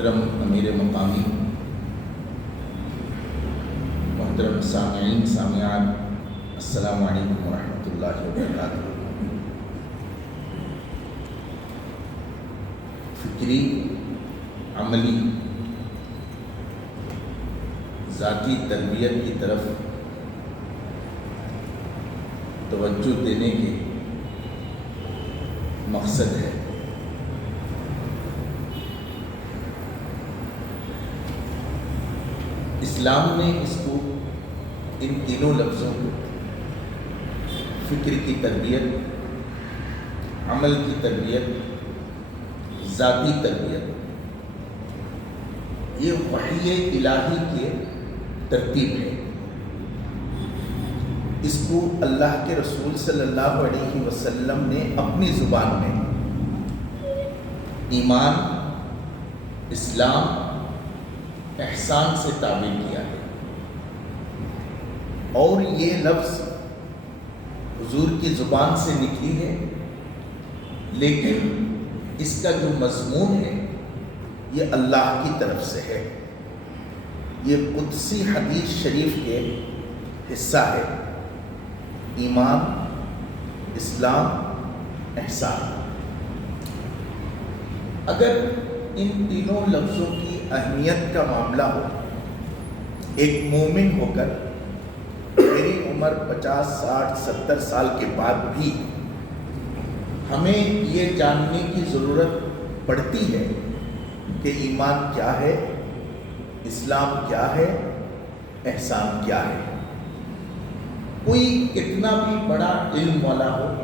محترم امیر مقامی، محترم سامعین سامعات، السلام علیکم ورحمۃ اللہ وبرکاتہ۔ فکری، عملی، ذاتی تربیت کی طرف توجہ دینے کے مقصد ہے اسلام نے اس کو ان تینوں لفظوں کو فکر کی تربیت، عمل کی تربیت، ذاتی تربیت، یہ وحی الہی کی ترتیب ہے۔ اس کو اللہ کے رسول صلی اللہ علیہ وسلم نے اپنی زبان میں ایمان، اسلام، احسان سے تعبیر کیا ہے، اور یہ لفظ حضور کی زبان سے نکلی ہے، لیکن اس کا جو مضمون ہے یہ اللہ کی طرف سے ہے۔ یہ قدسی حدیث شریف کے حصہ ہے، ایمان، اسلام، احسان۔ اگر ان تینوں لفظوں کی اہمیت کا معاملہ ہو، ایک مومن ہو کر میری عمر 50، 60، 70 سال کے بعد بھی ہمیں یہ جاننے کی ضرورت پڑتی ہے کہ ایمان کیا ہے، اسلام کیا ہے، احسان کیا ہے۔ کوئی کتنا بھی بڑا علم والا ہو،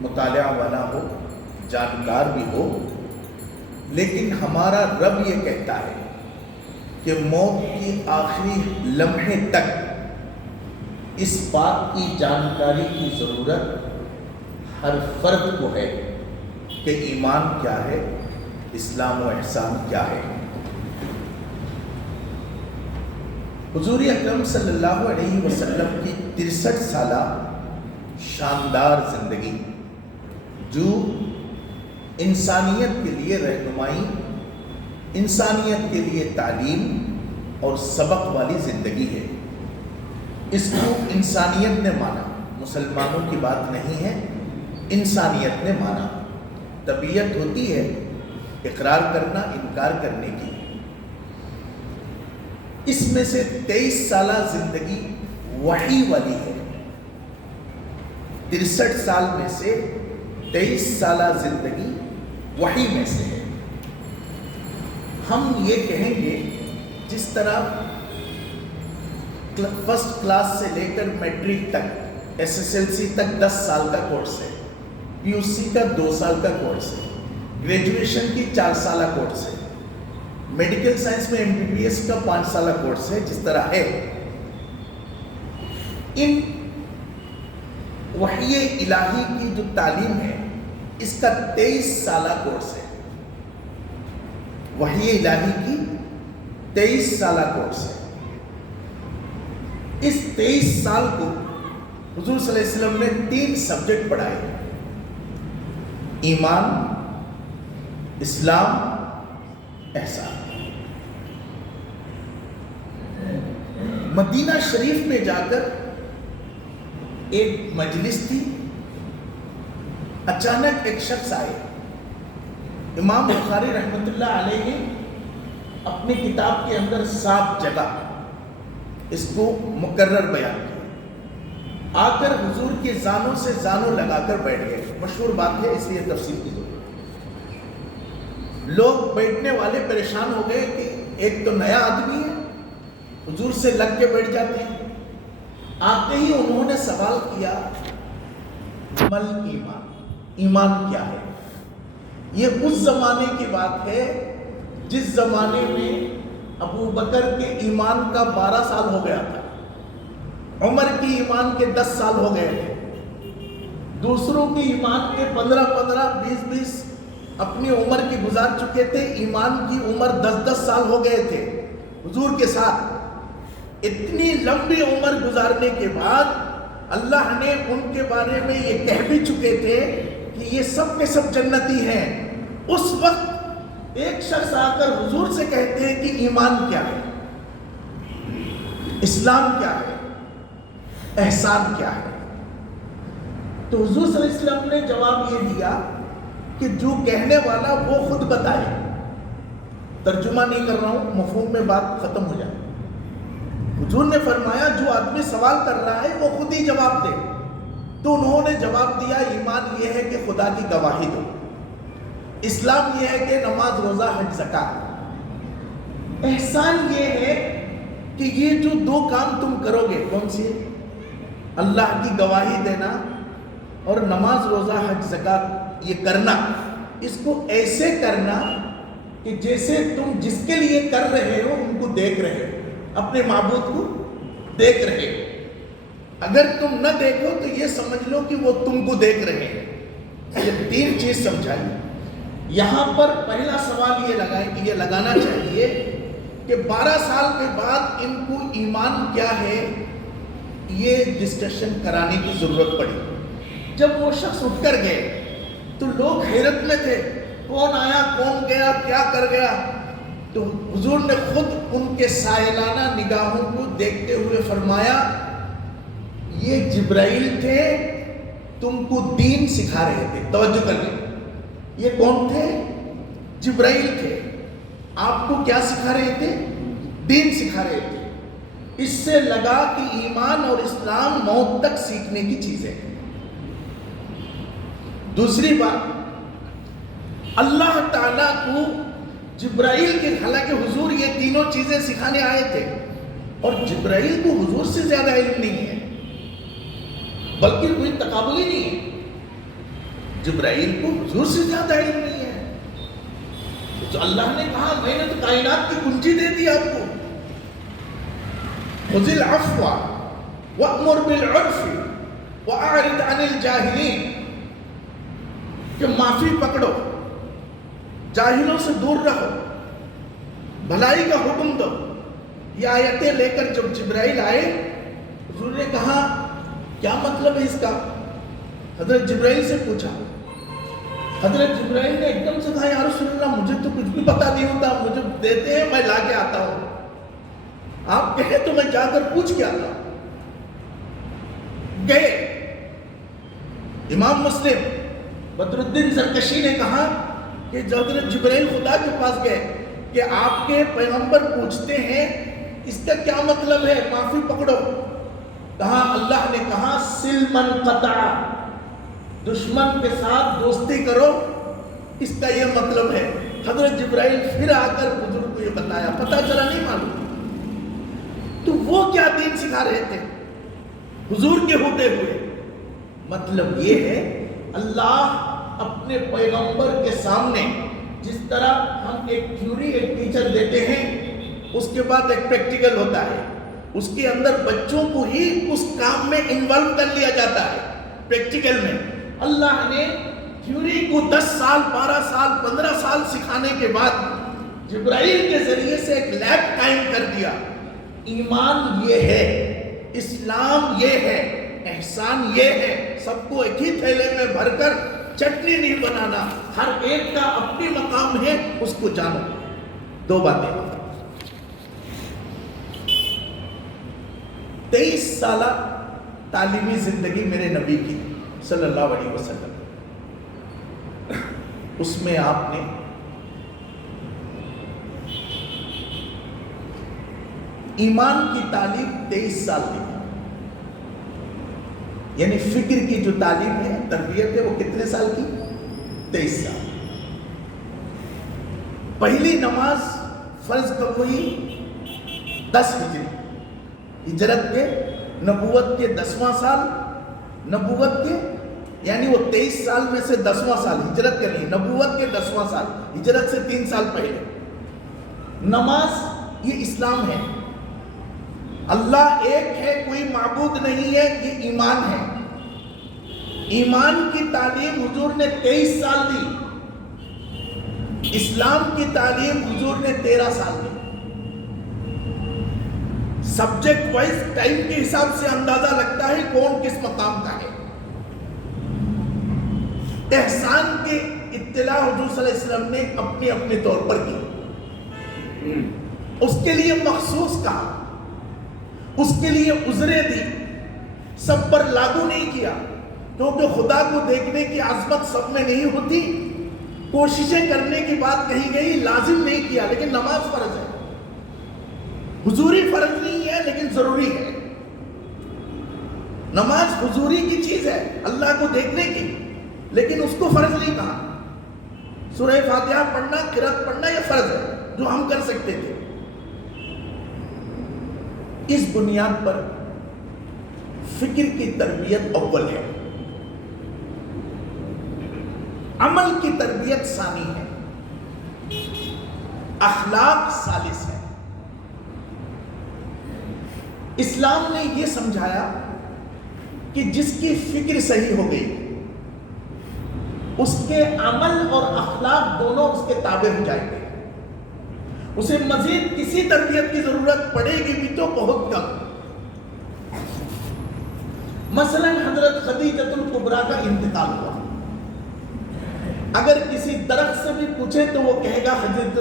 مطالعہ والا ہو، جانکار بھی ہو، لیکن ہمارا رب یہ کہتا ہے کہ موت کی آخری لمحے تک اس بات کی جانکاری کی ضرورت ہر فرد کو ہے کہ ایمان کیا ہے، اسلام و احسان کیا ہے۔ حضور اکرم صلی اللہ علیہ وسلم کی 63 سالہ شاندار زندگی، جو انسانیت کے لیے رہنمائی، انسانیت کے لیے تعلیم اور سبق والی زندگی ہے۔ اس کو انسانیت نے مانا، مسلمانوں کی بات نہیں ہے، انسانیت نے مانا۔ طبیعت ہوتی ہے اقرار کرنا، انکار کرنے کی۔ اس میں سے 23 سالہ زندگی وحی والی ہے۔ 63 سال میں سے 23 سالہ زندگی وحی میں سے ہے۔ ہم یہ کہیں گے جس طرح فرسٹ کلاس سے لے کر میٹرک تک، SSLC تک 10 سال کا کورس ہے، PUC کا 2 سال کا کورس ہے، گریجویشن کی 4 سالہ کورس ہے، میڈیکل سائنس میں MBBS کا 5 سالہ کورس ہے، جس طرح ہے۔ ان وحی الہی کی جو تعلیم ہے اس کا 23 سالہ کورس ہے۔ وحی الہی کی 23 سالہ کورس ہے۔ اس 23 سال کو حضور صلی اللہ علیہ وسلم نے 3 سبجیکٹ پڑھائے: ایمان، اسلام، احسان۔ مدینہ شریف میں جا کر ایک مجلس تھی، اچانک ایک شخص آئے۔ امام بخاری رحمۃ اللہ علیہ نے اپنی کتاب کے اندر 7 جگہ اس کو مکرر بیان کیا۔ آ کر حضور کے زانوں سے زانوں لگا کر بیٹھ گئے۔ مشہور بات ہے، اس لیے تفصیل کی ضرورت۔ لوگ بیٹھنے والے پریشان ہو گئے کہ ایک تو نیا آدمی ہے، حضور سے لگ کے بیٹھ جاتے ہیں۔ آتے ہی انہوں نے سوال کیا، مل ایمان، ایمان کیا ہے؟ یہ اس زمانے کی بات ہے جس زمانے میں ابو بکر کے ایمان کا 12 سال ہو گیا تھا، عمر کی ایمان کے 10 سال ہو گئے تھے، دوسروں کی ایمان کے 15 20 اپنی عمر کی گزار چکے تھے، ایمان کی عمر 10 سال ہو گئے تھے حضور کے ساتھ۔ اتنی لمبی عمر گزارنے کے بعد اللہ نے ان کے بارے میں یہ کہہ بھی چکے تھے کہ یہ سب کے سب جنتی ہیں۔ اس وقت ایک شخص آ کر حضور سے کہتے ہیں کہ ایمان کیا ہے، اسلام کیا ہے، احسان کیا ہے، تو حضور صلی اللہ علیہ وسلم نے جواب یہ دیا کہ جو کہنے والا وہ خود بتائے. ترجمہ نہیں کر رہا ہوں، مفہوم میں بات ختم ہو جائے. حضور نے فرمایا جو آدمی سوال کر رہا ہے وہ خود ہی جواب دے. تو انہوں نے جواب دیا ایمان یہ ہے کہ خدا کی گواہی دو، اسلام یہ ہے کہ نماز روزہ حج زکات، احسان یہ ہے کہ یہ جو دو کام تم کرو گے، کون سے؟ اللہ کی گواہی دینا اور نماز روزہ حج زکات یہ کرنا، اس کو ایسے کرنا کہ جیسے تم جس کے لیے کر رہے ہو ان کو دیکھ رہے ہو، اپنے معبود کو دیکھ رہے ہو. اگر تم نہ دیکھو تو یہ سمجھ لو کہ وہ تم کو دیکھ رہے ہیں. یہ تین چیز سمجھائی. یہاں پر پہلا سوال یہ لگانا چاہیے کہ 12 سال کے بعد ان کو ایمان کیا ہے یہ ڈسکشن کرانے کی ضرورت پڑی. جب وہ شخص اٹھ کر گئے تو لوگ حیرت میں تھے، کون آیا کون گیا کیا کر گیا. تو حضور نے خود ان کے سائلانہ نگاہوں کو دیکھتے ہوئے فرمایا یہ جبرائیل تھے، تم کو دین سکھا رہے تھے. توجہ کر لیں، یہ کون تھے؟ جبرائیل تھے. آپ کو کیا سکھا رہے تھے؟ دین سکھا رہے تھے. اس سے لگا کہ ایمان اور اسلام موت تک سیکھنے کی چیز ہے. دوسری بات، اللہ تعالیٰ کو جبرائیل کے، حالانکہ حضور یہ تینوں چیزیں سکھانے آئے تھے اور جبرائیل کو حضور سے زیادہ علم نہیں ہے، بلکہ کوئی تقابل ہی نہیں ہے. جبرائیل کو حضور سے زیادہ علم نہیں ہے. تو اللہ نے کہا میں نے تو کائنات کی کنجی دے دی آپ کو. خذ العفو وأمر بالعرف وأعرض عن الجاہلین، کہ معافی پکڑو، جاہلوں سے دور رہو، بھلائی کا حکم دو. یہ آیتیں لے کر جب جبرائیل آئے حضور نے کہا کیا مطلب ہے اس کا؟ حضرت جبرائیل سے پوچھا. حضرت جبرائیل نے ایک دم سے کہا یا رسول اللہ مجھے تو کچھ بھی پتا نہیں ہوتا، مجھے دیتے ہیں میں لا کے آتا ہوں، آپ کہیں تو میں جا کر پوچھ کے آتا ہوں. گئے. امام مسلم بدر الدین زرکشی نے کہا کہ حضرت جبرائیل خدا کے پاس گئے کہ آپ کے پیغمبر پوچھتے ہیں اس کا کیا مطلب ہے، معافی پکڑو. کہا اللہ نے کہا سل من قطع، دشمن کے ساتھ دوستی کرو، اس کا یہ مطلب ہے. حضرت جبرائیل پھر آ کر بزرگ کو یہ بتایا، پتہ چلا نہیں معلوم. تو وہ کیا دین سکھا رہے تھے حضور کے ہوتے ہوئے؟ مطلب یہ ہے اللہ اپنے پیغمبر کے سامنے جس طرح ہم ایک تھیوری ایک ٹیچر دیتے ہیں، اس کے بعد ایک پریکٹیکل ہوتا ہے، اس کے اندر بچوں کو ہی اس کام میں انوالو کر لیا جاتا ہے. پریکٹیکل میں اللہ نے تھیوری کو 10 سال 12 سال 15 سال سکھانے کے بعد جبرائیل کے ذریعے سے ایک لیب قائم کر دیا. ایمان یہ ہے، اسلام یہ ہے، احسان یہ ہے. سب کو ایک ہی تھیلے میں بھر کر چٹنی نہیں بنانا، ہر ایک کا اپنی مقام ہے، اس کو جانو. دو باتیں. 23 سالہ تعلیمی زندگی میرے نبی کی صلی اللہ علیہ وسلم، اس میں آپ نے ایمان کی تعلیم 23 سال دی. یعنی فکر کی جو تعلیم ہے، تربیت ہے، وہ کتنے سال کی؟ 23 سال. پہلی نماز فرض کب ہوئی؟ 10 ہجری، ہجرت کے، نبوت کے 10واں سال، نبوت کے یعنی وہ 23 سال میں سے 10واں سال، ہجرت کے نہیں، نبوت کے 10واں سال، ہجرت سے 3 سال پہلے. نماز یہ اسلام ہے. اللہ ایک ہے، کوئی معبود نہیں ہے، یہ ایمان ہے. ایمان کی تعلیم حضور نے 23 سال دی. اسلام کی تعلیم حضور نے 13 سال دی. سبجیکٹ وائز ٹائم کے حساب سے اندازہ لگتا ہے کون کس مقام کا ہے. احسان کے اطلاع حضور صلی اللہ علیہ وسلم نے اپنے اپنے طور پر کی، اس کے لیے مخصوص کہا، اس کے لیے عذریں دی، سب پر لاگو نہیں کیا، کیونکہ خدا کو دیکھنے کی عظمت سب میں نہیں ہوتی، کوششیں کرنے کی بات کہی گئی، لازم نہیں کیا، لیکن نماز فرض ہے، حضوری فرض نہیں ہے لیکن ضروری ہے۔ نماز حضوری کی چیز ہے، اللہ کو دیکھنے کی، لیکن اس کو فرض نہیں کہا۔ سورہ فاتحہ پڑھنا، قرأت پڑھنا یہ فرض ہے جو ہم کر سکتے تھے۔ اس بنیاد پر فکر کی تربیت اول ہے، عمل کی تربیت ثانی ہے، اخلاق ثالث ہے۔ اسلام نے یہ سمجھایا کہ جس کی فکر صحیح ہو گئی اس کے عمل اور اخلاق دونوں اس کے تابع ہو جائیں گے، اسے مزید کسی تربیت کی ضرورت پڑے گی بھی تو بہت کم۔ مثلا حضرت خدیجۃ الکبریٰ کا انتقال ہوا، اگر کسی درخت سے بھی پوچھے تو وہ کہے گا خدیجۃ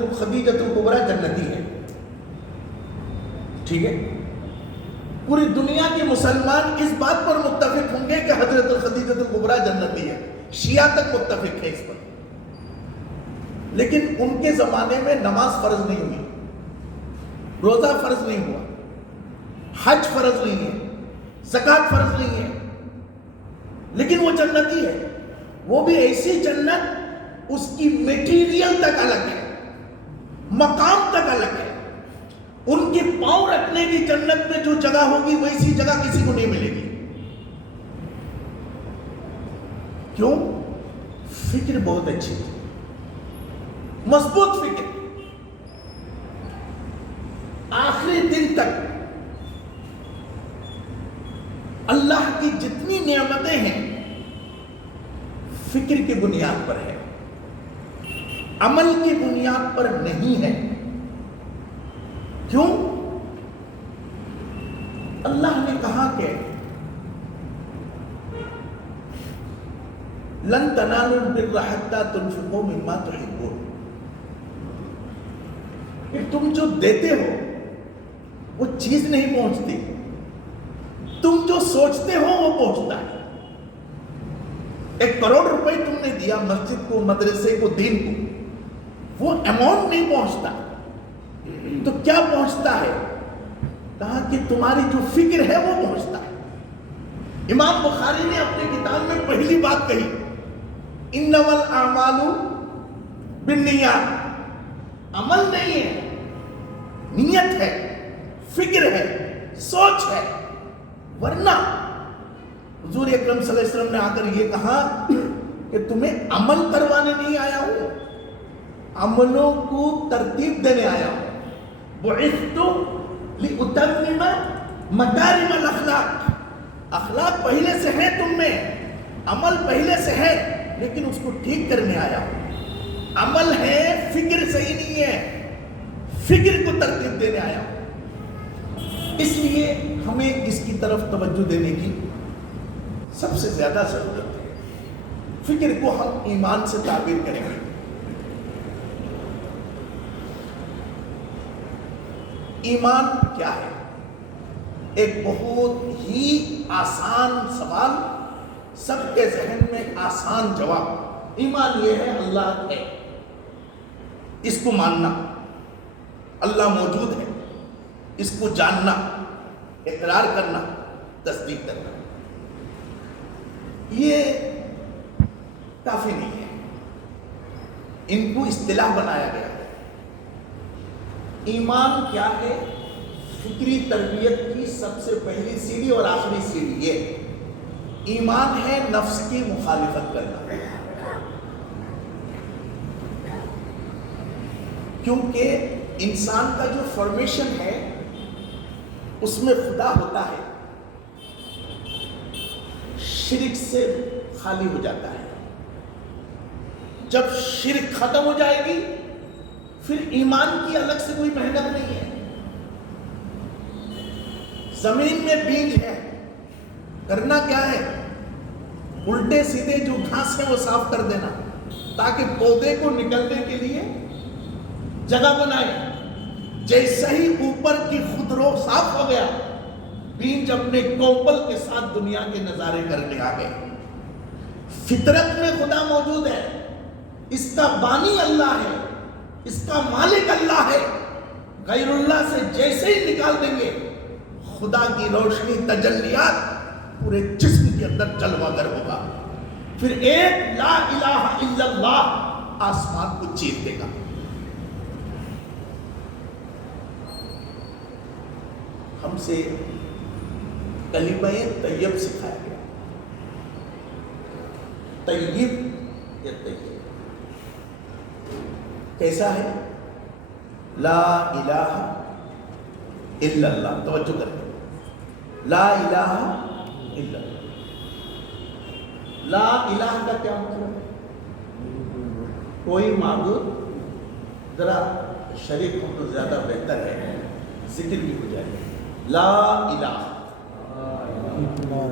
الکبریٰ جنتی ہے، ٹھیک ہے؟ پوری دنیا کے مسلمان اس بات پر متفق ہوں گے کہ حضرت خدیجۃ الکبریٰ جنتی ہے، شیعہ تک متفق ہے اس پر۔ لیکن ان کے زمانے میں نماز فرض نہیں ہوئی، روزہ فرض نہیں ہوا، حج فرض نہیں ہے، زکوٰۃ فرض نہیں ہے، لیکن وہ جنتی ہے۔ وہ بھی ایسی جنت، اس کی میٹیریل تک الگ ہے، مقام تک الگ ہے، ان کے پاؤں رکھنے کی جنت میں جو جگہ ہوگی ویسی جگہ کسی کو نہیں ملے گی۔ کیوں؟ فکر بہت اچھی تھی، مضبوط فکر، آخری دن تک اللہ کی جتنی نعمتیں ہیں فکر کی بنیاد پر ہے، عمل کی بنیاد پر نہیں ہے۔ کیوں؟ اللہ نے کہا کہ لن تنالوا البر حتى تنفقوا مما تحبون، کہ تم جو دیتے ہو وہ چیز نہیں پہنچتی، تم جو سوچتے ہو وہ پہنچتا ہے۔ 1 کروڑ روپے تم نے دیا مسجد کو، مدرسے کو، دین کو، وہ اماؤنٹ نہیں پہنچتا، تو کیا پہنچتا ہے؟ کہا کہ تمہاری جو فکر ہے وہ پہنچتا ہے۔ امام بخاری نے اپنی کتاب میں پہلی بات کہی، انما الاعمال بالنیات، عمل نہیں ہے، نیت ہے، فکر ہے، سوچ ہے۔ ورنہ حضور اکرم صلی اللہ علیہ وسلم نے آ کر یہ کہا کہ تمہیں عمل کروانے نہیں آیا ہوں، عملوں کو ترتیب دینے آیا ہوں۔ بعثت لأتمم مکارم الاخلاق، اخلاق پہلے سے ہے تم میں، عمل پہلے سے ہے، لیکن اس کو ٹھیک کرنے آیا ہوں۔ عمل ہے، فکر صحیح نہیں ہے، فکر کو ترتیب دینے آیا ہوں۔ اس لیے ہمیں اس کی طرف توجہ دینے کی سب سے زیادہ ضرورت ہے۔ فکر کو ہم ایمان سے تعبیر کریں گے۔ ایمان کیا ہے؟ ایک بہت ہی آسان سوال، سب کے ذہن میں آسان جواب۔ ایمان یہ ہے اللہ ہے، اس کو ماننا، اللہ موجود ہے، اس کو جاننا، اقرار کرنا، تصدیق کرنا۔ یہ کافی نہیں ہے، ان کو اصطلاح بنایا گیا ہے۔ ایمان کیا ہے؟ فکری تربیت کی سب سے پہلی سیڑھی اور آخری سیڑھی یہ ایمان ہے، نفس کی مخالفت کرنا۔ کیونکہ انسان کا جو فارمیشن ہے اس میں خدا ہوتا ہے، شرک سے خالی ہو جاتا ہے۔ جب شرک ختم ہو جائے گی پھر ایمان کی الگ سے کوئی محنت نہیں ہے۔ زمین میں بیج ہے، کرنا کیا ہے؟ الٹے سیدھے جو گھاس ہے وہ صاف کر دینا، تاکہ پودے کو نکلنے کے لیے جگہ بنائے۔ جیسے ہی اوپر کی خودرو صاف ہو گیا، بیج اپنے کوپل کے ساتھ دنیا کے نظارے کرنے آ گئے۔ فطرت میں خدا موجود ہے، اس کا بانی اللہ ہے، اس کا مالک اللہ ہے۔ غیر اللہ سے جیسے ہی نکال دیں گے، خدا کی روشنی تجلیات پورے جسم کے اندر جلوہ گر ہوگا، پھر ایک لا الہ الا اللہ آسمان کو چیر دے گا۔ ہم سے کلمہ طیب سکھایا گیا، طیب یا طیب کیسا ہے؟ لا الہ الا اللہ، توجہ کریں، لا الہ الا اللہ۔ لا الہ کا کیا مطلب ہے؟ کوئی معبود، ذرا شریک ہو تو زیادہ بہتر ہے، ذکر بھی ہو جائے گا۔ لا الہ،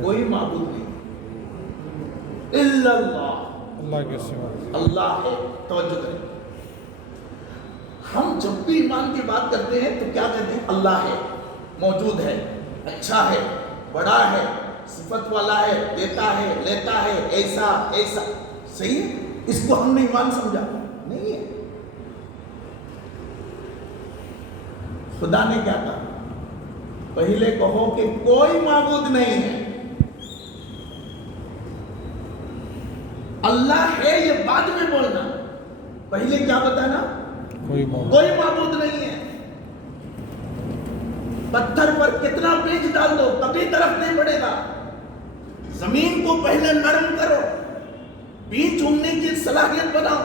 کوئی معبود نہیں، الا اللہ، اللہ کے سوا اللہ ہے۔ توجہ کریں، ہم جب بھی ایمان کی بات کرتے ہیں تو کیا کہتے ہیں؟ اللہ ہے، موجود ہے، اچھا ہے، بڑا ہے، صفت والا ہے، دیتا ہے، لیتا ہے، ایسا ایسا۔ صحیح ہے؟ اس کو ہم نے ایمان سمجھا نہیں ہے۔ خدا نے کیا کہا؟ پہلے کہو کہ کوئی معبود نہیں ہے، اللہ ہے یہ بعد میں بولنا، پہلے کیا بتانا؟ کوئی معبود نہیں ہے۔ پتھر پر کتنا بیج ڈال دو کبھی طرف نہیں پڑے گا۔ زمین کو پہلے نرم کرو، بیج اگنے کی صلاحیت بناؤ،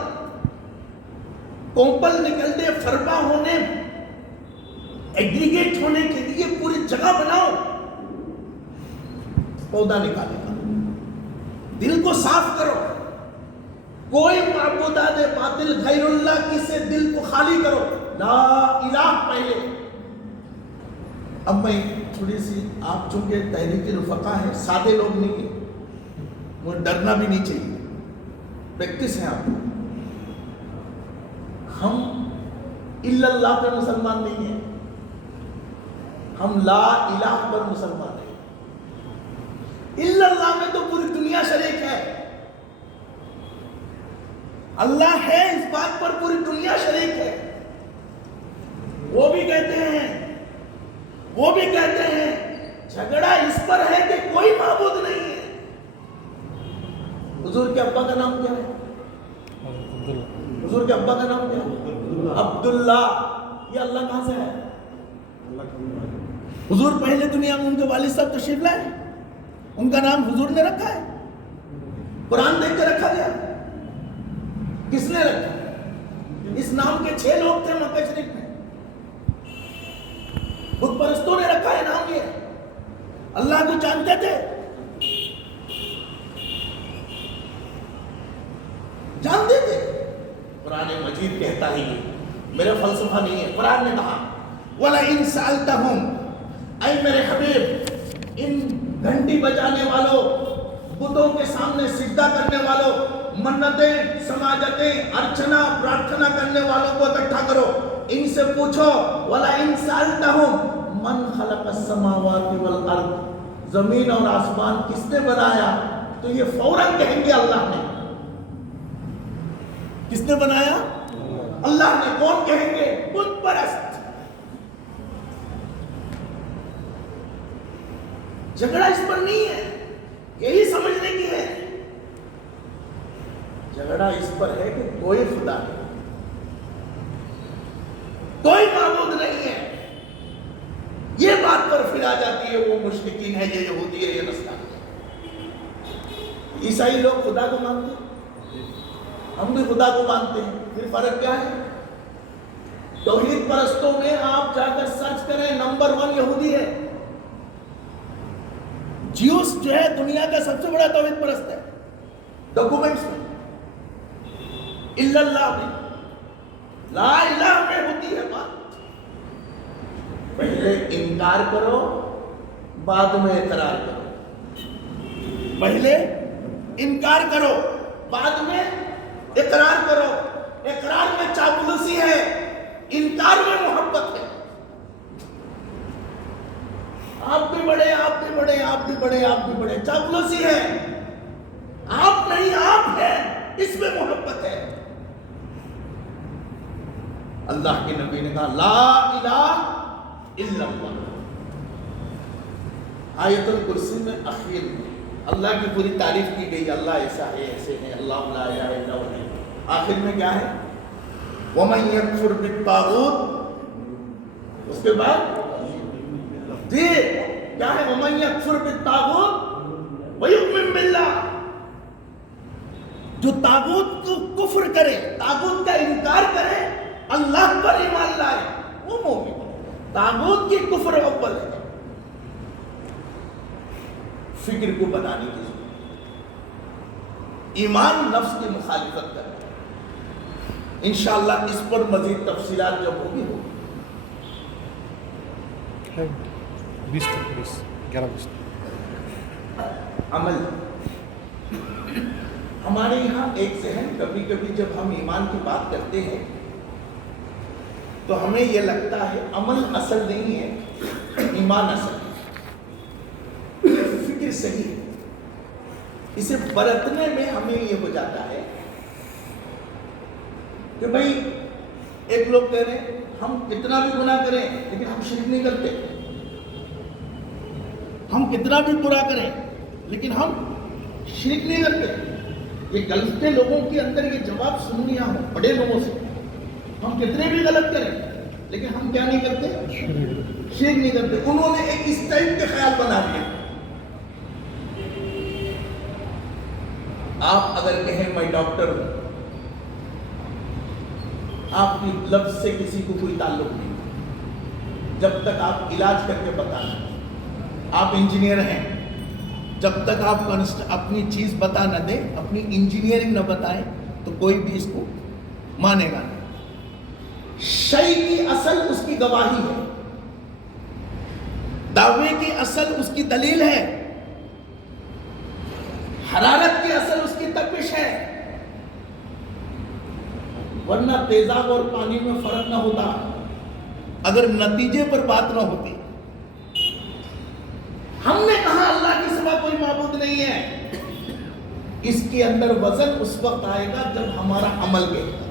کوپل نکلتے فربا ہونے، ایگریگیٹ ہونے کے لیے پوری جگہ بناؤ، پودا نکالے گا۔ دل کو صاف کرو، کوئی معبودات باطل غیر اللہ کی سے دل کو خالی کرو، لا الہ پہلے۔ اب میں تھوڑی سی، آپ چونکہ تحریک رفقا ہے، سادے لوگ نہیں ہیں، مجھے ڈرنا بھی نہیں چاہیے، پریکٹس ہے آپ۔ ہم الا اللہ پر مسلمان نہیں ہیں، ہم لا الہ پر مسلمان ہیں۔ الا اللہ میں تو پوری دنیا شریک ہے، اللہ ہے اس بات پر پوری دنیا شریک ہے۔ وہ بھی کہتے ہیں جھگڑا اس پر ہے کہ کوئی معبود نہیں ہے۔ حضور کے ابا کا نام کیا ہے؟ حضور کے ابا کا نام کیا ہے؟ عبداللہ۔ یہ اللہ کہاں سے ہے؟ حضور پہلے دنیا میں ان کے والد صاحب تشریف لائے، ان کا نام حضور نے رکھا ہے، قرآن دیکھ کے رکھا گیا۔ کس نے رکھا؟ اس نام کے 6 لوگ تھے مکہ شریف میں، بت پرستوں نے رکھا ہے نام یہ۔ اللہ کو جانتے تھے، جانتے تھے۔ قرآن مجید کہتا ہی ہے، میرا فلسفہ نہیں ہے، قرآن نے کہا وَلَئِن سَأَلْتَهُمْ، اے میرے حبیب، ان گھنٹی بجانے والوں، بتوں کے سامنے سجدہ کرنے والوں، منتیں، سماجتیں، ارچنا، پرارتھنا کرنے والوں کو اکٹھا کرو، ان سے پوچھو وَلَئِن سَأَلْتَهُمْ مَنْ خَلَقَ السَّمَاوَاتِ وَالْأَرْضِ، زمین اور آسمان کس نے بنایا؟ تو یہ فوراً کہیں گے اللہ نے۔ کس نے بنایا؟ اللہ نے۔ کون کہیں گے؟ بت پرست۔ جھگڑا اس پر نہیں ہے، یہی سمجھنے کی ہے۔ جھگڑا اس پر ہے کہ کوئی خدا نہیں، کوئی معبود نہیں ہے۔ یہ بات پر پھر آ جاتی ہے وہ مشرکین ہے، یہ یہودی ہے، یہ نصرانی ہے۔ عیسائی لوگ خدا کو مانتے ہیں، ہم بھی خدا کو مانتے ہیں، پھر فرق کیا ہے؟ توحید پرستوں میں آپ جا کر سرچ کریں، نمبر 1 یہودی ہے۔ جیوس جو ہے دنیا کا سب سے بڑا توحید پرست ہے، ڈاکومنٹس میں، الا اللہ میں، لا الہ میں ہوتی ہے بات۔ پہلے انکار کرو، بعد میں اقرار کرو۔ پہلے انکار کرو، بعد میں اقرار کرو. اقرار میں چاپلوسی ہے, انکار میں محبت ہے. آپ بھی بڑے, آپ بھی بڑے, آپ بھی بڑے, آپ بھی بڑے, چاپلوسی ہے. آپ نہیں, آپ ہیں, اس میں محبت ہے. اللہ کے نبی نے کہا لا الہ الا اللہ. آیت الکرسی میں اخیر میں اللہ کی پوری تعریف کی گئی, اللہ ایسا ہے, ایسے ہے, اللہ لا الہ الا ہو. آخر میں کیا ہے؟ وَمَن يَكْفُرْ بِالطَّاغُوتِ, اس کے بعد جی کیا ہے؟ وَمَن يَكْفُرْ بِالطَّاغُوتِ وَيُؤْمِن بِاللَّهِ, جو طاغوت کو کفر کرے, طاغوت کا انکار کرے, اللہ پر ایمان لائے, وہ مومن ہے. طاغوت کی کفر اول ہے. فکر کو بنانے کی ضرورت, ایمان نفس کی مخالفت کرنا. انشاءاللہ اس پر مزید تفصیلات جب ہوگی 11 عمل. ہمارے یہاں ایک ذہن, کبھی کبھی جب ہم ایمان کی بات کرتے ہیں تو ہمیں یہ لگتا ہے عمل اصل نہیں ہے, ایمان اصل ہے. فکر صحیح ہے, اسے برتنے میں ہمیں یہ ہو جاتا ہے کہ بھائی ایک لوگ کہہ رہے ہیں ہم کتنا بھی گناہ کریں لیکن ہم شرک نہیں کرتے, ہم کتنا بھی برا کریں لیکن ہم شرک نہیں کرتے. یہ غلطے لوگوں کے اندر یہ جواب سن لیا ہوں بڑے لوگوں سے, ہم کتنے بھی غلط کریں لیکن ہم کیا نہیں کرتے, شرک نہیں کرتے. انہوں نے ایک اس ٹائپ کے خیال بنا لیا. آپ اگر کہیں میں ڈاکٹر ہوں, آپ کی لفظ سے کسی کو کوئی تعلق نہیں, جب تک آپ علاج کر کے بتانا. آپ انجینئر ہیں, جب تک آپ اپنی چیز بتا نہ دیں, اپنی انجینئرنگ نہ بتائیں تو کوئی بھی اس کو مانے گا نہیں. شے کی اصل اس کی گواہی ہے, دعوے کی اصل اس کی دلیل ہے, حرارت کی اصل اس کی تپش ہے. ورنہ تیزاب اور پانی میں فرق نہ ہوتا اگر نتیجے پر بات نہ ہوتی. ہم نے کہا اللہ کے سوا کوئی معبود نہیں ہے, اس کے اندر وزن اس وقت آئے گا جب ہمارا عمل گئے گا.